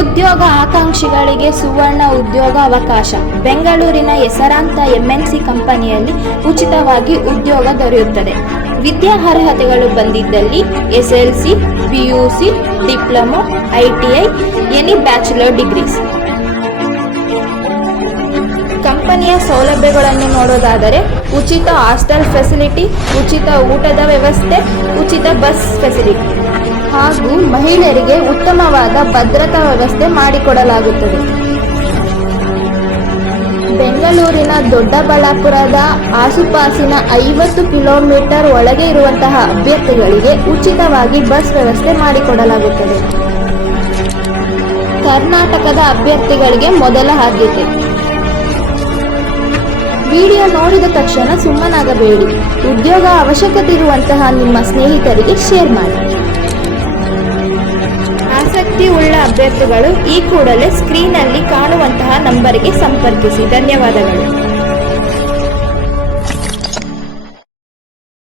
ಉದ್ಯೋಗ ಆಕಾಂಕ್ಷಿಗಳಿಗೆ ಸುವರ್ಣ ಉದ್ಯೋಗ ಅವಕಾಶ. ಬೆಂಗಳೂರಿನ ಹೆಸರಾಂತ ಎಂಎನ್ಸಿ ಕಂಪನಿಯಲ್ಲಿ ಉಚಿತವಾಗಿ ಉದ್ಯೋಗ ದೊರೆಯುತ್ತದೆ. ವಿದ್ಯಾರ್ಹತೆಗಳು ಬಂದಿದ್ದಲ್ಲಿ SSLC, PUC, diploma, ITI, any bachelor degrees. ಕಂಪನಿಯ ಸೌಲಭ್ಯಗಳನ್ನು ನೋಡೋದಾದರೆ ಉಚಿತ ಹಾಸ್ಟೆಲ್ ಫೆಸಿಲಿಟಿ, ಉಚಿತ ಊಟದ ವ್ಯವಸ್ಥೆ, ಉಚಿತ ಬಸ್ ಫೆಸಿಲಿಟಿ ಹಾಗೂ ಮಹಿಳೆಯರಿಗೆ ಉತ್ತಮವಾದ ಭದ್ರತಾ ವ್ಯವಸ್ಥೆ ಮಾಡಿಕೊಡಲಾಗುತ್ತದೆ. ಬೆಂಗಳೂರಿನ ದೊಡ್ಡಬಳ್ಳಾಪುರದ ಆಸುಪಾಸಿನ 50 ಕಿಲೋಮೀಟರ್ ಒಳಗೆ ಇರುವಂತಹ ಅಭ್ಯರ್ಥಿಗಳಿಗೆ ಉಚಿತವಾಗಿ ಬಸ್ ವ್ಯವಸ್ಥೆ ಮಾಡಿಕೊಡಲಾಗುತ್ತದೆ. ಕರ್ನಾಟಕದ ಅಭ್ಯರ್ಥಿಗಳಿಗೆ ಮೊದಲ ಆದ್ಯತೆ. ವಿಡಿಯೋ ನೋಡಿದ ತಕ್ಷಣ ಸುಮ್ಮನಾಗಬೇಡಿ. ಉದ್ಯೋಗ ಅವಶ್ಯಕತೆ ಇರುವಂತಹ ನಿಮ್ಮ ಸ್ನೇಹಿತರಿಗೆ ಶೇರ್ ಮಾಡಿ. ಆಸಕ್ತಿ ಉಳ್ಳ ಅಭ್ಯರ್ಥಿಗಳು ಈ ಕೂಡಲೇ ಸ್ಕ್ರೀನ್ನಲ್ಲಿ ಕಾಣುವಂತಹ ನಂಬರಿಗೆ ಸಂಪರ್ಕಿಸಿ. ಧನ್ಯವಾದಗಳು.